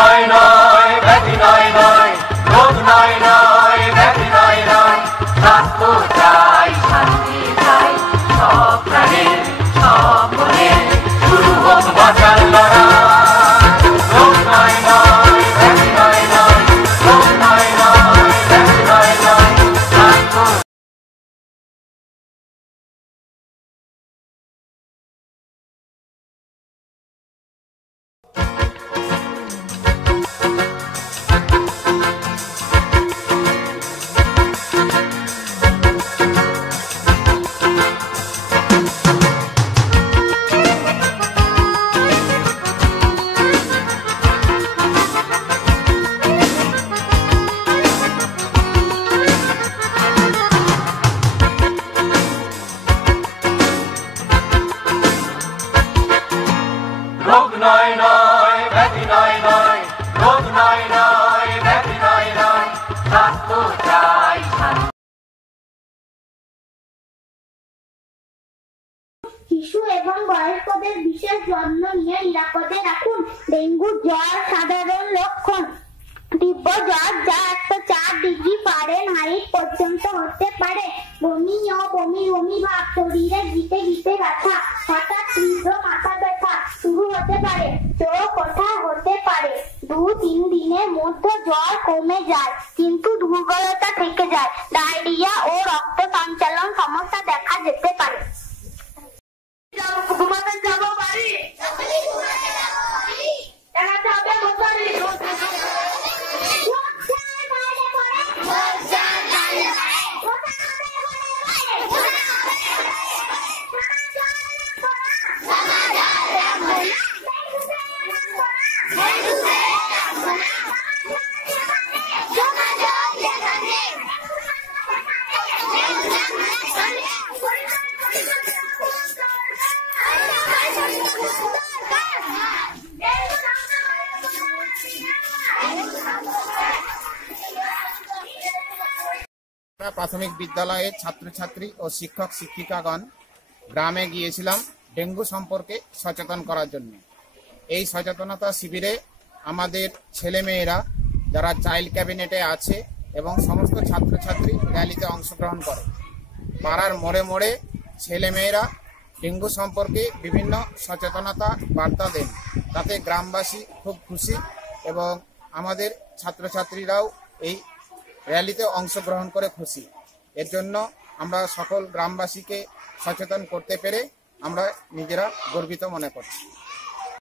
নয় নয় ব্যাধি নয় নয়, রোগ নয় নয় ব্যাধি নয় নয়, স্বাস্থ্য চাই শান্তি চাই, সব প্রাণের সব মনে শুরু হোক বাঁচার লড়াই। রোগ নয় নয় ব্যাধি নয় নয়, রোগ নয় নয় ব্যাধি নয় নয়, স্বাস্থ্য রোগ নয় নয় ব্যাধি নয় নয়, রোগ নয় নয় ব্যাধি নয় নয়, স্বাস্থ্য চাই শান্তি। শিশু এবং বয়স্কদের বিশেষ যত্ন নিয়ে নিরাপদে রাখুন। ডেঙ্গু জ্বর সাধারণ লক্ষণ। তীব্র জ্বর যা 104 ডিগ্রি ফারেনহাইট পর্যন্ত হতে পারে। বমি ও বমি বমি ভাব, শরীরে গিতে গিতে ব্যথা, হঠাৎ তীব্র মাথা ব্যথা শুরু হতে পারে, চোখ ওঠা হতে পারে। 2-3 দিনের মধ্যে জ্বর কমে যায় কিন্তু দুর্বলতা থেকে যায়। ডায়রিয়া ও রক্ত সঞ্চালন সমস্যা দেখা যেতে পারে। ঘুমাতে যাবো বাড়ি, প্রাথমিক বিদ্যালয়ের ছাত্রছাত্রী ও শিক্ষক শিক্ষিকাগণ গ্রামে গিয়েছিলাম ডেঙ্গু সম্পর্কে সচেতন করার জন্য। এই সচেতনতা শিবিরে আমাদের ছেলেমেয়েরা যারা চাইল্ড ক্যাবিনেটে আছে এবং সমস্ত ছাত্রছাত্রী র্যালিতে অংশগ্রহণ করে। পাড়ার মোড়ে মোড়ে ছেলেমেয়েরা ডেঙ্গু সম্পর্কে বিভিন্ন সচেতনতা বার্তা দেন, তাতে গ্রামবাসী খুব খুশি এবং আমাদের ছাত্রছাত্রীরাও এই র্যালিতে অংশগ্রহণ করে খুশি। এর জন্য আমরা সকল গ্রামবাসীকে সচেতন করতে পেরে আমরা নিজেরা গর্বিত মনে করছি।